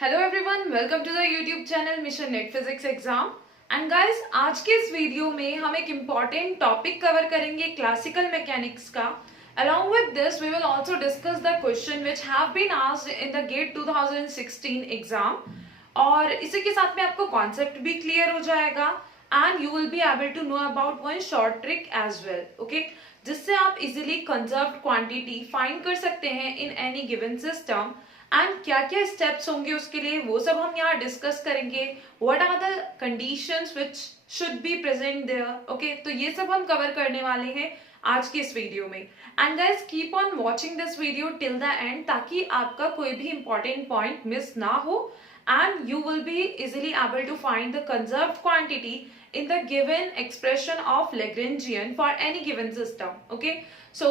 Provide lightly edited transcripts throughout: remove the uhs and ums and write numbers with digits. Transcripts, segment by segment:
Hello everyone, welcome to the YouTube channel mission NET physics exam. And guys, आज के इस video में हम एक इम्पॉर्टेंट टॉपिक कवर करेंगे क्लासिकल मैकेनिक्स का। Along with this, we will also discuss the question which have been asked in the GATE 2016 exam. और इसी के साथ में आपको कॉन्सेप्ट भी क्लियर हो जाएगा and you will be able to know about one short trick as well, okay, जिससे आप इजिली कंजर्व्ड क्वांटिटी फाइंड कर सकते हैं in any given system. And क्या क्या स्टेप्स होंगे उसके लिए वो सब हम यहाँ डिस्कस करेंगे। What are the conditions which should be present there, okay, तो ये सब हम कवर करने वाले हैं आज के इस वीडियो में। And guys, keep on watching this video till the end ताकि आपका कोई भी इंपॉर्टेंट पॉइंट मिस ना हो and you will be easily able to find the conserved quantity in the given expression of Lagrangian for any given system, okay? So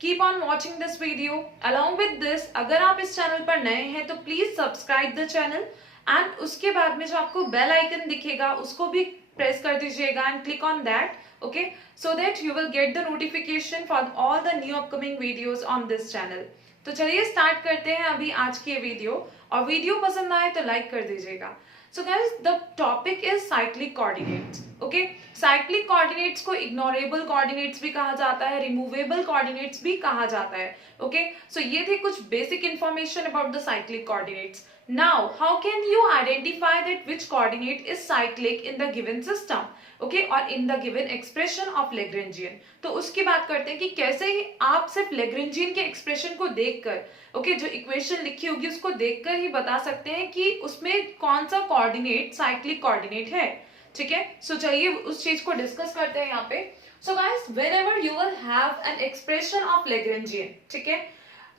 keep on watching this video. Along with this, अगर आप इस channel पर नए हैं तो please subscribe the channel and उसके बाद में जो आपको बेल आइकन दिखेगा उसको भी प्रेस कर दीजिएगा and click on that, okay, so that you will get the notification for all the new upcoming videos on this channel. तो चलिए स्टार्ट करते हैं अभी आज की ये वीडियो, और वीडियो पसंद आए तो लाइक कर दीजिएगा। So guys, the topic is cyclic coordinates, okay. Cyclic coordinates को इग्नोरेबल कोऑर्डिनेट्स भी कहा जाता है, रिमूवेबल कोऑर्डिनेट्स भी कहा जाता है, ओके। सो ये थे कुछ basic information about the cyclic coordinates. Now how can you identify that which coordinate is cyclic in the given system, okay, और in the given expression of Lagrangian. तो उसकी बात करते हैं कि कैसे आप सिर्फ लेग्रेंजियन के एक्सप्रेशन को देखकर, ओके, जो इक्वेशन लिखी होगी उसको देखकर ही बता सकते हैं कि उसमें कौन सा कोऑर्डिनेट साइक्लिक कोऑर्डिनेट है, ठीक है। सो चलिए उस चीज को डिस्कस करते हैं यहाँ पे। So guys, whenever you will have an expression of Lagrangian, ठीक है,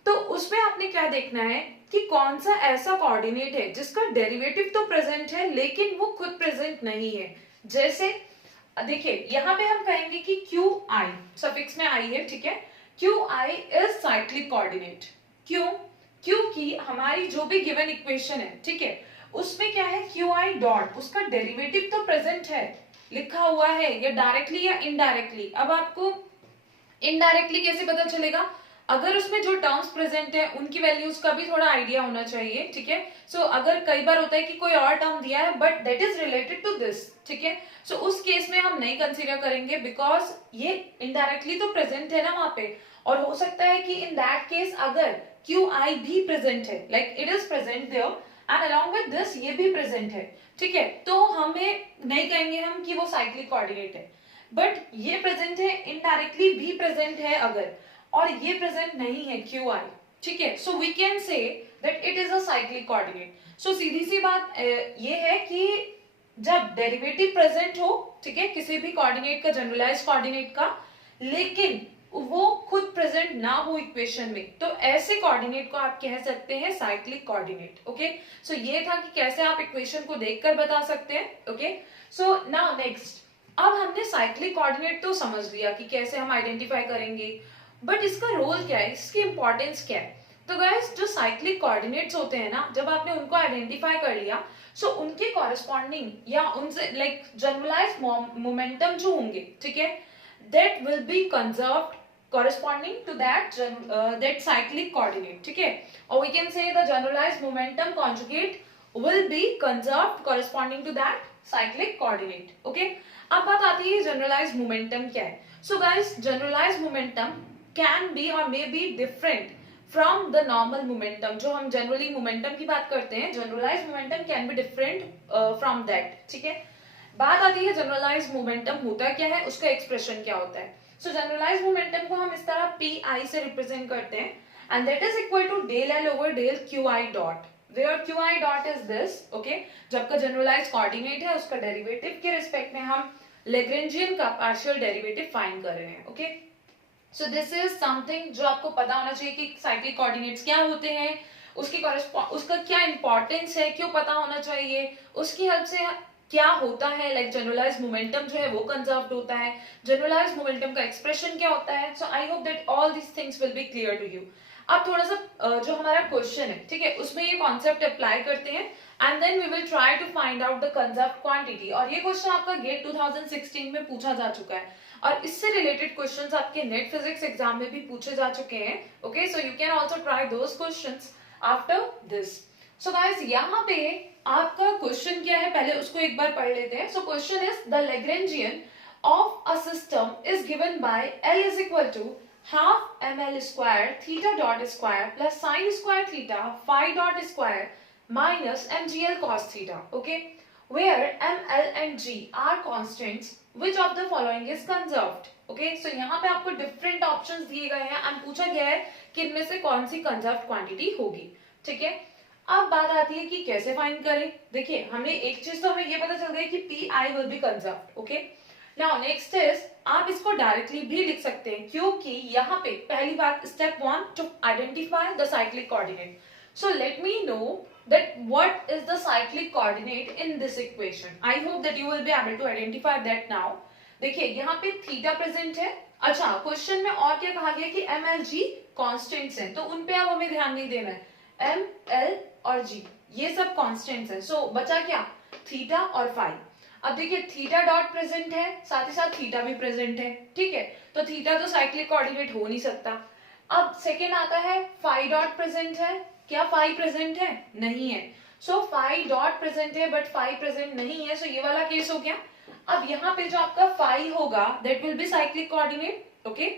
तो उसमें आपने क्या देखना है कि कौन सा ऐसा कोऑर्डिनेट है जिसका डेरिवेटिव तो प्रेजेंट है लेकिन वो खुद प्रेजेंट नहीं है। जैसे देखिए यहाँ पे हम कहेंगे कि क्यू आई, सफिक्स में आई है, ठीक है, Q I is cyclic coordinate. क्यों? क्योंकि हमारी जो भी गिवन इक्वेशन है, ठीक है, उसमें क्या है, क्यू आई डॉट, उसका डेरिवेटिव तो प्रेजेंट है, लिखा हुआ है, या डायरेक्टली या इनडायरेक्टली। अब आपको इनडायरेक्टली कैसे पता चलेगा? अगर उसमें जो टर्म्स प्रेजेंट है उनकी वैल्यूज का भी थोड़ा आइडिया होना चाहिए, ठीक है। सो अगर कई बार होता है कि कोई और टर्म दिया है but that is related to this, ठीक है, सो उस केस में हम नहीं कंसीडर करेंगे बिकॉज ये इनडायरेक्टली तो प्रेजेंट है ना वहां पे। और हो सकता है कि इन दैट केस अगर क्यू आई भी प्रेजेंट है, like it is present there and along with this ये भी प्रेजेंट है, ठीक है, तो हमें नहीं कहेंगे हम कि वो साइक्लिक कोऑर्डिनेट है। बट ये प्रेजेंट है, इनडायरेक्टली भी प्रेजेंट है अगर, और ये प्रेजेंट नहीं है क्यू आई, ठीक है, so we can say that it is a cyclic coordinate. So सीधी सी बात ये है कि जब डेरिवेटिव प्रेजेंट हो, ठीक है, किसी भी कोऑर्डिनेट का, जनरलाइज्ड कोऑर्डिनेट का, लेकिन वो खुद प्रेजेंट ना हो इक्वेशन में, तो ऐसे कोऑर्डिनेट को आप कह सकते हैं साइक्लिक कोऑर्डिनेट, ओके। सो ये था कि कैसे आप इक्वेशन को देखकर बता सकते हैं, ओके। सो नाउ नेक्स्ट, अब हमने साइक्लिक कोऑर्डिनेट तो समझ लिया कि कैसे हम आइडेंटिफाई करेंगे, बट इसका रोल क्या है, इसकी इंपॉर्टेंस क्या है। तो गाइस, जो साइक्लिक कोऑर्डिनेट्स होते हैं ना, जब आपने उनको आइडेंटिफाई कर लिया, सो उनके कॉरेस्पॉन्डिंग या उनसे लाइक जनरलाइज्ड मोमेंटम जो होंगे, ठीक है, that will B conserved corresponding to that cyclic coordinate, ठीक है, or we can say the generalized momentum conjugate will be conserved corresponding to that cyclic coordinate, okay। अब बात आती है generalized momentum क्या है। So guys, generalized momentum can be or may be different from the normal momentum। जो हम generally momentum की बात करते हैं, generalized momentum can be different from that, ठीक है। बात आती है जनरलाइज्ड मोमेंटम होता क्या है, उसका एक्सप्रेशन क्या होता है। सो जनरलाइज्ड मोमेंटम को हम इस तरह पी आई से रिप्रेजेंट करते हैं and that is equal to del L over del q i dot, where q i dot is this, okay. जबकि जनरलाइज्ड कोऑर्डिनेट है उसका डेरिवेटिव के रिस्पेक्ट में हम लेग्रेंजियन का पार्शियल डेरिवेटिव फाइंड कर रहे हैं, okay. So this is something जो आपको पता होना चाहिए कि साइक्लिक कोऑर्डिनेट्स क्या होते हैं, उसका क्या इंपॉर्टेंस है, क्यों पता होना चाहिए, उसकी हेल्प से क्या होता है, लाइक जनरलाइज्ड मोमेंटम जो है वो कंजर्व्ड होता है, जनरलाइज्ड मोमेंटम का एक्सप्रेशन क्या होता है। So I hope that all this things will be clear to you. अब थोड़ा सा जो हमारा क्वेश्चन है, ठीक है, उसमें ये कॉन्सेप्ट अप्लाई करते हैं and then we will try to find out the conserved quantity. और ये क्वेश्चन आपका गेट 2016 में पूछा जा चुका है और इससे रिलेटेड क्वेश्चंस आपके नेट फिजिक्स एग्जाम में भी पूछे जा चुके हैं, okay. So you can also try those questions after this, so guys यहाँ पे आपका क्वेश्चन क्या है, पहले उसको एक बार पढ़ लेते हैं. So question is the Lagrangian of a system is given by L is equal to half ml square theta dot square plus sine square theta phi dot square minus mgl cos theta. Okay, where m, l and g are constants, which of the following is conserved? Okay, so यहाँ पे आपको different options दिए गए हैं and पूछा गया है कि इनमें से कौन सी कंजर्व्ड क्वांटिटी होगी. ठीक है, अब बात आती है कि कैसे फाइंड करें. देखिए हमने एक चीज तो हमें ये पता चल गई कि P I will be conserved. Okay, now next is आप इसको डायरेक्टली भी लिख सकते हैं क्योंकि यहाँ पे पहली बात step 1 to identify the cyclic coordinate. So let me know that what is the cyclic coordinate in this equation. I hope that you will be able to identify that now. देखिए यहाँ पे थीटा प्रेजेंट है. अच्छा, question में और क्या कहा गया कि एम एल जी कॉन्स्टेंट्स हैं, तो उन पे अब हमें ध्यान नहीं देना है. एम एल और जी ये सब कॉन्स्टेंट्स हैं. सो बचा क्या, थीटा और फाई. अब देखिए थीटा डॉट प्रेजेंट है, साथ ही साथ थीटा भी प्रेजेंट है. ठीक है, तो थीटा तो साइक्लिक कोऑर्डिनेट हो नहीं सकता. अब सेकेंड आता है फाई डॉट प्रेजेंट है. क्या फाई प्रेजेंट है? नहीं है. सो फाई डॉट प्रेजेंट है बट फाई प्रेजेंट नहीं है. सो ये वाला केस हो गया. अब यहाँ पे जो आपका फाई होगा that will be cyclic coordinate. Okay,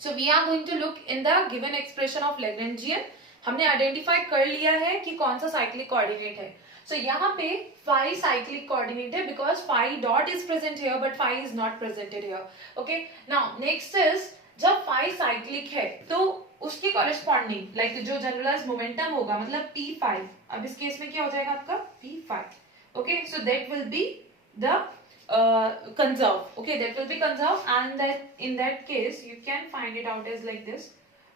so we are going to look in the given expression of Lagrangian. हमने आइडेंटिफाई कर लिया है कि कौन सा साइक्लिक कोऑर्डिनेट है. सो यहाँ पे फाई साइक्लिक कोऑर्डिनेट है because phi dot is present here but phi is not presented here. Okay, now next is जब फाई साइक्लिक है तो उसकी कॉरेस्पॉन्डिंग लाइक जो जनरलाइज मोमेंटम होगा मतलब P5. अब इस केस में क्या हो जाएगा आपका P5. Okay, so that will be the conserve. Okay, that will be conserve and that in that case you can find it out as like this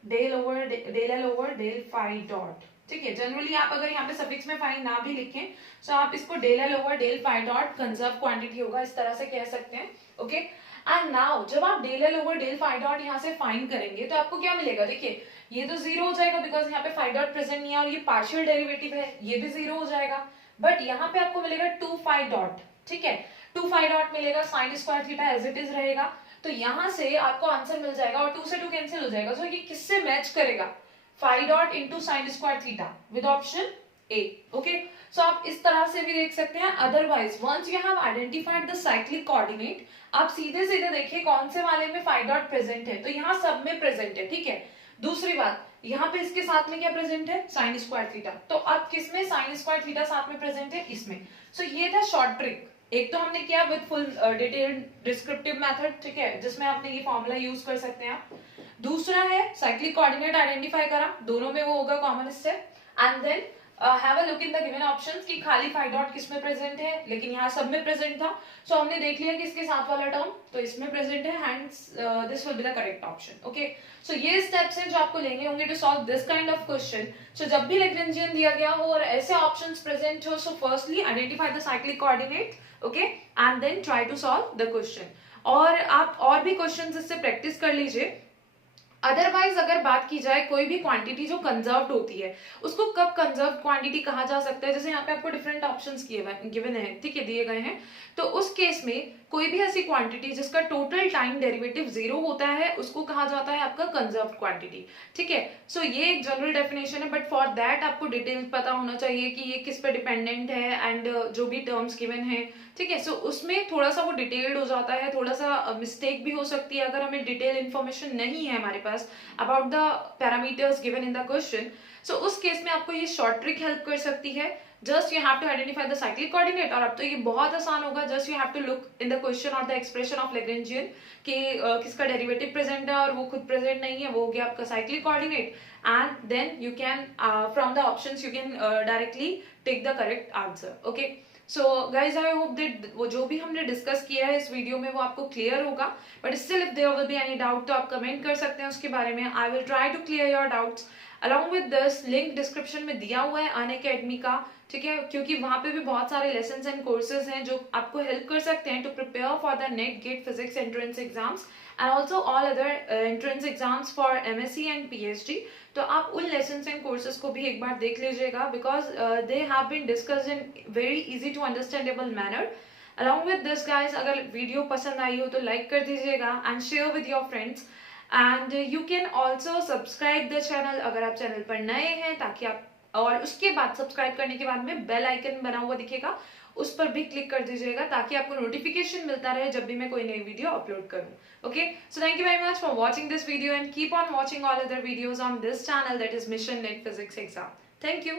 del L over del phi dot. ठीक है, generally आप अगर यहाँ पे suffix में phi ना भी लिखें तो आप इसको del L over del phi dot conserve quantity होगा इस तरह से कह सकते हैं. ओके, एंड नाउ जब आप del L over del phi dot यहाँ से फाइंड करेंगे तो आपको क्या मिलेगा. देखिए ये तो जीरो हो जाएगा बिकॉज यहाँ पे phi dot प्रेजेंट नहीं है और ये पार्शियल डेरिवेटिव है, ये भी जीरो हो जाएगा. बट यहाँ पे आपको मिलेगा 2 phi dot. ठीक है, 2 phi dot मिलेगा, sine square theta as it is रहेगा. तो यहाँ से आपको आंसर मिल जाएगा और 2 से 2 कैंसिल हो जाएगा. सो ये किससे मैच करेगा, phi dot into sine square theta with option A. Okay, so आप इस तरह से भी देख सकते हैं. Otherwise once you have identified the cyclic coordinate आप सीधे सीधे देखिए कौन से वाले में फाई डॉट प्रेजेंट है, तो यहाँ सब में प्रेजेंट है. ठीक है, दूसरी बात यहाँ पे इसके साथ में क्या प्रेजेंट है, साइन स्क्वायर थीटा. तो अब किसमें साइन स्क्वायर थीटा साथ में प्रेजेंट है, इसमें. सो ये था शॉर्ट ट्रिक. एक तो हमने किया with full detailed descriptive method. ठीक है, जिसमें आपने ये फॉर्मूला यूज कर सकते हैं आप. दूसरा है साइक्लिक कोऑर्डिनेट आइडेंटिफाई करा, दोनों में वो होगा common step. And then have a look in the given options कि खाली फाई डॉट किस में प्रेजेंट है, लेकिन यहाँ सब में प्रेजेंट था. सो हमने देख लिया कि इसके साथ वाला टर्म तो इसमें प्रेजेंट है, hence this will be the correct option. Okay, so ये स्टेप्स हैं जो आपको लेने होंगे to solve this kind of question. So जब भी Lagrangian दिया गया हो और ऐसे ऑप्शंस प्रेजेंट हो, so firstly identify the cyclic coordinate. Okay, and then try to solve the question. और आप और भी क्वेश्चंस इससे प्रैक्टिस कर लीजिए. अदरवाइज अगर बात की जाए कोई भी क्वांटिटी जो कंजर्व्ड होती है उसको कब कंजर्व्ड क्वांटिटी कहा जा सकता है, जैसे यहाँ पे आपको डिफरेंट ऑप्शंस गिवन है. ठीक है, दिए गए हैं. तो उस केस में कोई भी ऐसी क्वांटिटी जिसका टोटल टाइम डेरिवेटिव जीरो होता है उसको कहा जाता है आपका कंजर्व्ड क्वांटिटी. ठीक है, सो ये एक जनरल डेफिनेशन है बट फॉर दैट आपको डिटेल पता होना चाहिए कि ये किस पे डिपेंडेंट है एंड जो भी टर्म्स गिवन है. ठीक है, सो उसमें थोड़ा सा वो डिटेल्ड हो जाता है, थोड़ा सा मिस्टेक भी हो सकती है अगर हमें डिटेल इन्फॉर्मेशन नहीं है हमारे पास about the parameters given in the question. So उस केस में आपको ये शॉर्ट ट्रिक हेल्प कर सकती है. Just you have to identify the cyclic coordinate और अब तो ये बहुत आसान होगा. Just you have to look in the question और द एक्सप्रेशन ऑफ Lagrangian कि किसका डेरिवेटिव प्रेजेंट है और वो खुद प्रेजेंट नहीं है, वो हो गया आपका cyclic coordinate. And then you can from the options you can directly take the correct answer. Okay, so guys I hope that वो जो भी हमने डिस्कस किया है इस वीडियो में वो आपको क्लियर होगा. But still if there will be any doubt तो आप कमेंट कर सकते हैं उसके बारे में. I will try to clear your doubts. Along with this link description में दिया हुआ है अनअकैडमी का. ठीक है, क्योंकि वहां पे भी बहुत सारे लेसन्स एंड कोर्सेज हैं जो आपको हेल्प कर सकते हैं to prepare for the NET GATE physics entrance exams and also all other entrance exams for MSc and PhD. तो आप उन लेसन्स एंड कोर्सेज को भी एक बार देख लीजिएगा because they have been discussed in very easy to understandable manner. Along with this guys अगर वीडियो पसंद आई हो तो लाइक कर दीजिएगा and share with your friends. And you can also subscribe the channel अगर आप चैनल पर नए हैं ताकि आप और उसके बाद सब्सक्राइब करने के बाद में बेल आइकन बना हुआ दिखेगा, उस पर भी क्लिक कर दीजिएगा ताकि आपको नोटिफिकेशन मिलता रहे जब भी मैं कोई नई वीडियो अपलोड करूं। Okay, so thank you very much for watching this video and keep on watching all other videos on this channel, that is mission NET physics exam. Thank you.